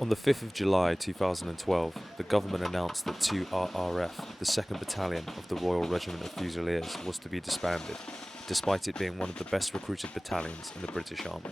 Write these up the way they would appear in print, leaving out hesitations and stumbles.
On the 5th of July 2012, the government announced that 2 RRF, the 2nd Battalion of the Royal Regiment of Fusiliers, was to be disbanded, despite it being one of the best recruited battalions in the British Army.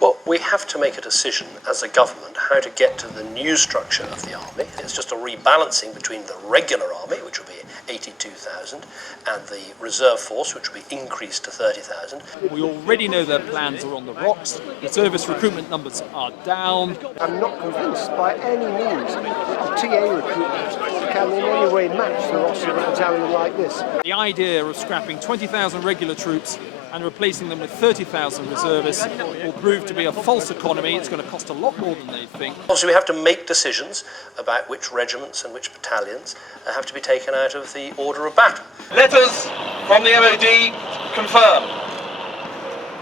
Well, we have to make a decision as a government how to get to the new structure of the army. It's just a rebalancing between the regular army, which will be 82,000, and the reserve force, which will be increased to 30,000. We already know their plans are on the rocks. The service recruitment numbers are down. I'm not convinced by any means that the TA recruitment can in any way match the loss of a battalion like this. The idea of scrapping 20,000 regular troops and replacing them with 30,000 reservists will prove to be a false economy. It's going to cost a lot more than they think. Obviously, we have to make decisions about which regiments and which battalions have to be taken out of the order of battle. Letters from the MOD confirm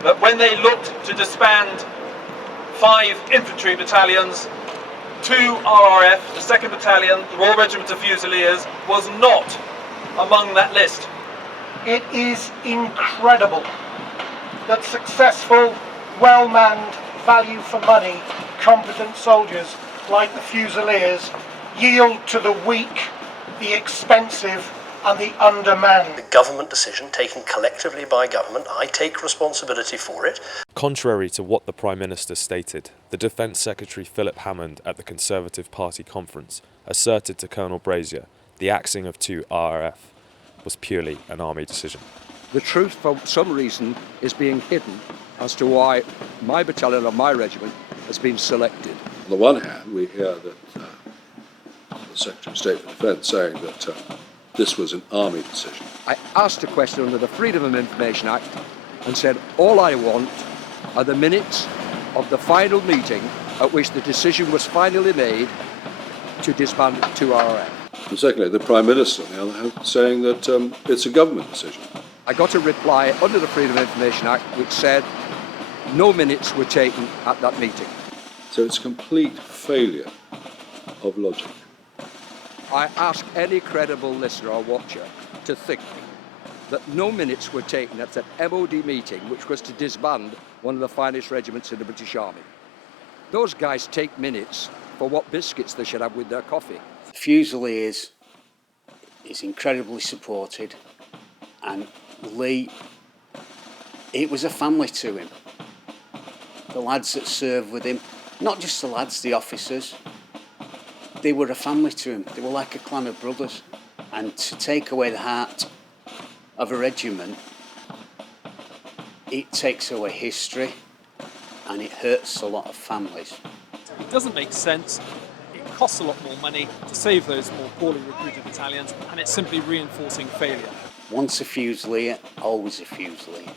that when they looked to disband 5 infantry battalions, 2 RRF, the 2nd Battalion, the Royal Regiment of Fusiliers, was not among that list. It is incredible that successful, well-manned, value-for-money, competent soldiers like the Fusiliers yield to the weak, the expensive and the undermanned. The government decision taken collectively by government, I take responsibility for it. Contrary to what the Prime Minister stated, the Defence Secretary Philip Hammond at the Conservative Party conference asserted to Colonel Brazier the axing of 2 RRF was purely an army decision. The truth, for some reason, is being hidden as to why my battalion or my regiment has been selected. On the one hand, we hear that the Secretary of State for Defence saying that this was an army decision. I asked a question under the Freedom of Information Act and said all I want are the minutes of the final meeting at which the decision was finally made to disband 2 RRF. And secondly, the Prime Minister, on the other hand, saying that it's a government decision. I got a reply under the Freedom of Information Act which said no minutes were taken at that meeting. So it's a complete failure of logic. I ask any credible listener or watcher to think that no minutes were taken at an MOD meeting which was to disband one of the finest regiments in the British Army. Those guys take minutes for what biscuits they should have with their coffee. Fusiliers is incredibly supported, and Lee, it was a family to him. The lads that served with him, not just the lads, the officers, they were a family to him. They were like a clan of brothers. And to take away the heart of a regiment, it takes away history and it hurts a lot of families. It doesn't make sense. It costs a lot more money to save those more poorly recruited battalions, and it's simply reinforcing failure. Once a Fusilier, always a Fusilier.